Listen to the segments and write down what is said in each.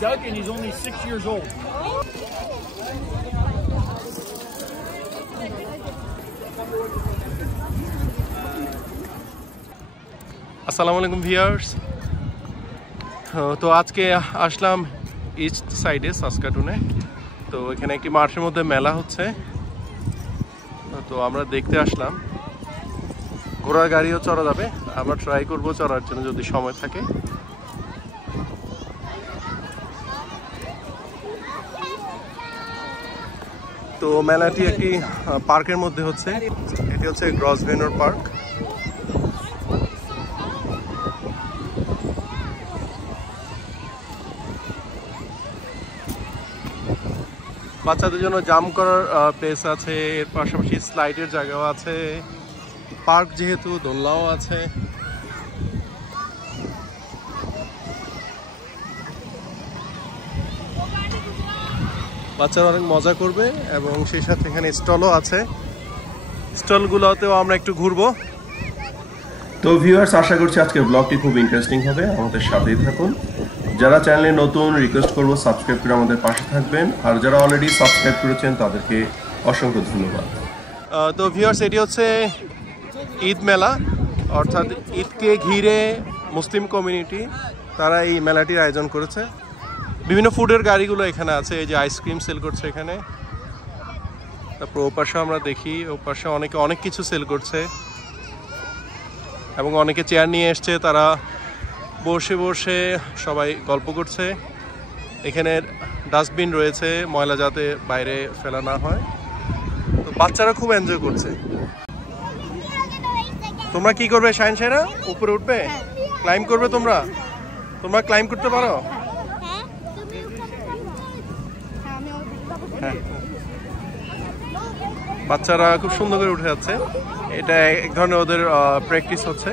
duck and he's only 6 years old. আসসালামু আলাইকুম ভিউয়ার্স। তো আজকে আসলাম ইস্ট সাইডে সাসকাটুনে। তো এখানে একটি মাঠের মধ্যে মেলা হচ্ছে, তো আমরা দেখতে আসলাম। ঘোড়ার গাড়িও চড়া যাবে, আমরা ট্রাই করব চড়ার জন্য যদি সময় থাকে। তো মেলাটি একটি পার্কের মধ্যে হচ্ছে, এটি হচ্ছে গ্রসভেনর পার্ক। বাচ্চাদের জন্য জাম্প করার প্লেস আছে, এর পাশাপাশি স্লাইডের জায়গাও আছে, পার্ক যেহেতু দোলনাও আছে। বাচ্চারা অনেক মজা করবে এবং সেই সাথে এখানে স্টলও আছে, স্টলগুলোতেও আমরা একটু ঘুরবো। তো ভিউয়ার্স, আশা করছি আজকের ব্লগটি খুব ইন্টারেস্টিং হবে, আমাদের সাথেই থাকুন। যারা চ্যানেলে নতুন, রিকোয়েস্ট করবো সাবস্ক্রাইব করে আমাদের পাশে থাকবেন, আর যারা অলরেডি সাবস্ক্রাইব করেছেন তাদেরকে অসংখ্য ধন্যবাদ। তো ভিউয়ার্স, এটি হচ্ছে ঈদ মেলা, অর্থাৎ ঈদকে ঘিরে মুসলিম কমিউনিটি তারা এই মেলাটির আয়োজন করেছে। বিভিন্ন ফুডের গাড়িগুলো এখানে আছে, এই যে আইসক্রিম সেল করছে এখানে। তারপর ওপাশে আমরা দেখি, ওপাশে অনেকে অনেক কিছু সেল করছে এবং অনেকে চেয়ার নিয়ে এসছে, তারা বসে বসে সবাই গল্প করছে। এখানে ডাস্টবিন রয়েছে, ময়লা যাতে বাইরে ফেলা না হয়। তো বাচ্চারা খুব এনজয় করছে। তোমরা কি করবে শাইনশাইনা? উপরে উঠবে, ক্লাইম্ব করবে? তোমরা ক্লাইম্ব করতে পারো? হ্যাঁ, বাচ্চারা খুব সুন্দর করে উঠে যাচ্ছে। এটা এক ধরনের ওদের প্র্যাকটিস হচ্ছে।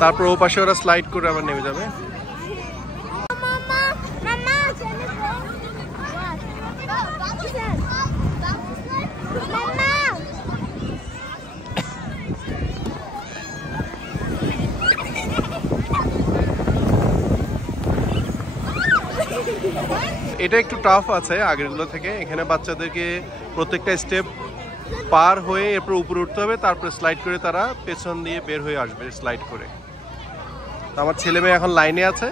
তারপর ও পাশে ওরা স্লাইড করে আবার নেমে যাবে। এটা একটু টাফ আছে আগেরগুলো থেকে। এখানে বাচ্চাদেরকে প্রত্যেকটা স্টেপ পার হয়ে এরপর উপরে উঠতে হবে, তারপরে স্লাইড করে তারা পেছন দিয়ে বের হয়ে আসবে স্লাইড করে। আমার ছেলে মেয়ে এখন লাইনে আছে।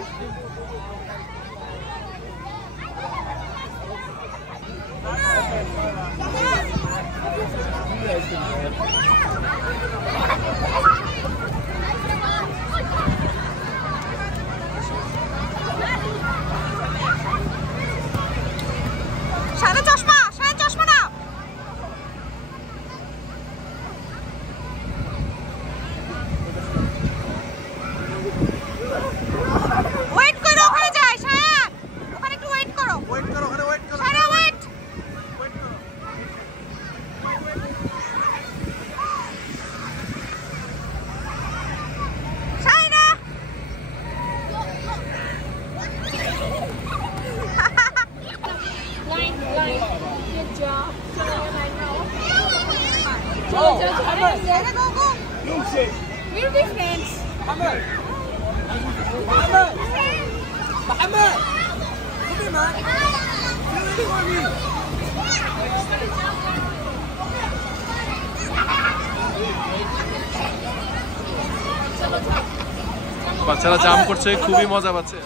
বাচ্চারা জাম্প করছে, খুবই মজা পাচ্ছে।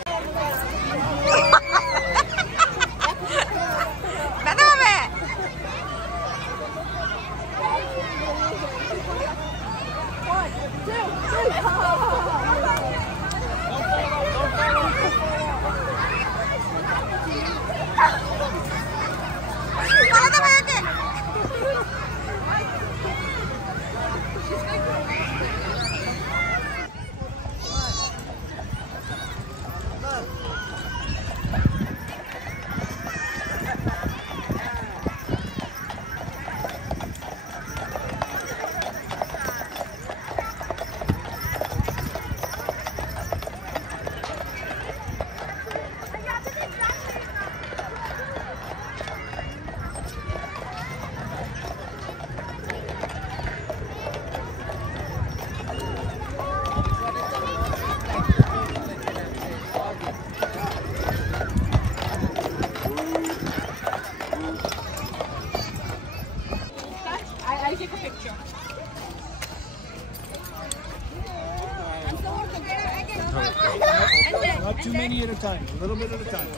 time. A little bit at a time.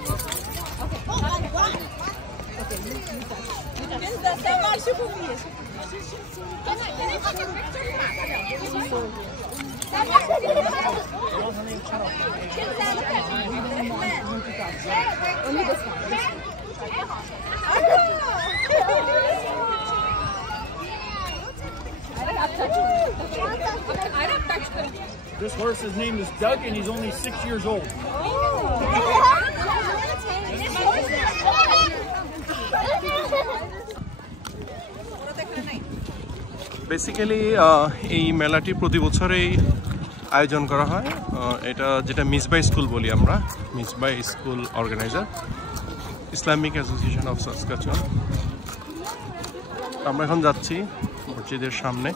This horse's name is Doug, and he's only 6 years old. Basically এই মেলাটি প্রতি বছরেই আয়োজন করা হয়। এটা যেটা মিসবাই স্কুল বলি আমরা, Misbah school organiser, Islamic association of Saskatchewan. আমরা এখন যাচ্ছি মসজিদের সামনে,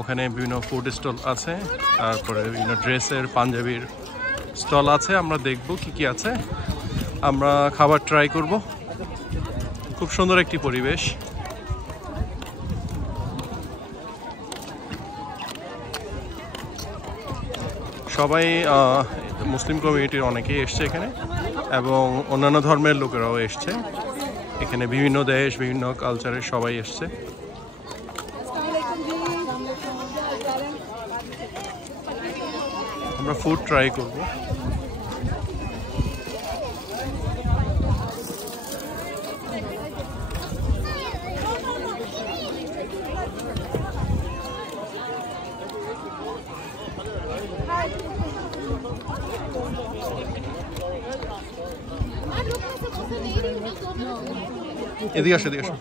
ওখানে বিভিন্ন ফুড স্টল আছে, তারপরে বিভিন্ন ড্রেসের পাঞ্জাবির স্টল আছে। আমরা দেখব কি কি আছে, আমরা খাবার ট্রাই করব। খুব সুন্দর একটি পরিবেশ। সবাই মুসলিম কমিউনিটির অনেকেই এসছে এখানে, এবং অন্যান্য ধর্মের লোকেরাও এসছে এখানে। বিভিন্ন দেশ, বিভিন্ন কালচারের সবাই এসছে। আমরা ফুড ট্রাই করব। এদিকে আসো, এদিকে আসো।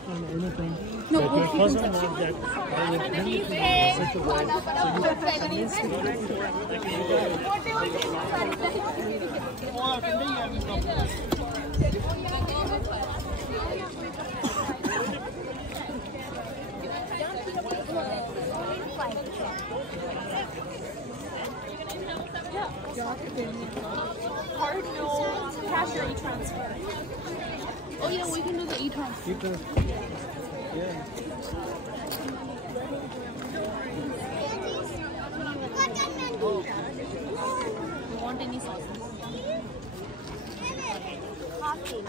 Card, no cash or e-transfer. Oh yeah, we can do the e-transfer. You want any sauces? Coffee.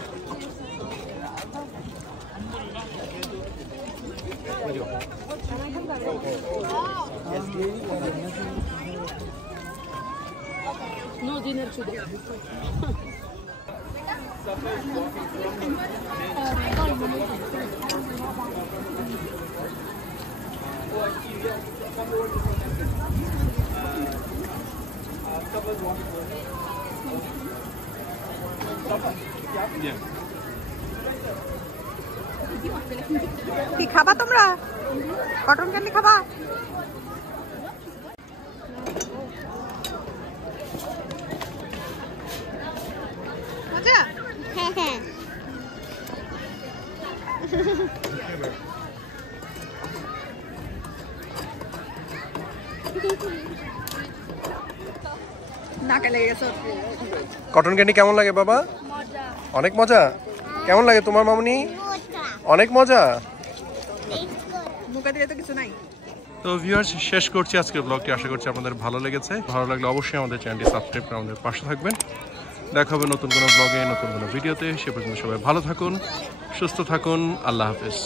No dinner today. কি খাবা তোমরা? কটন ক্যান্ডি খাবা? মজা? হ্যাঁ হ্যাঁ। নাকে লেগে গেছে। কটন ক্যান্ডি কেমন লাগে বাবা? অনেক মজা। কেমন লাগে তোমার মামুনি? অনেক মজা। মুখে দিয়ে তো কিছু নাই। তো ভিউয়ার্স, শেষ করছি আজকের ব্লগটি। আশা করছি আপনাদের ভালো লেগেছে। ভালো লাগলে অবশ্যই আমাদের চ্যানেলটি সাবস্ক্রাইব করে আমাদের পাশে থাকবেন। দেখা হবে নতুন কোনো ব্লগে, নতুন কোনো ভিডিওতে। সে পর্যন্ত সবাই ভালো থাকুন, সুস্থ থাকুন। আল্লাহ হাফেজ।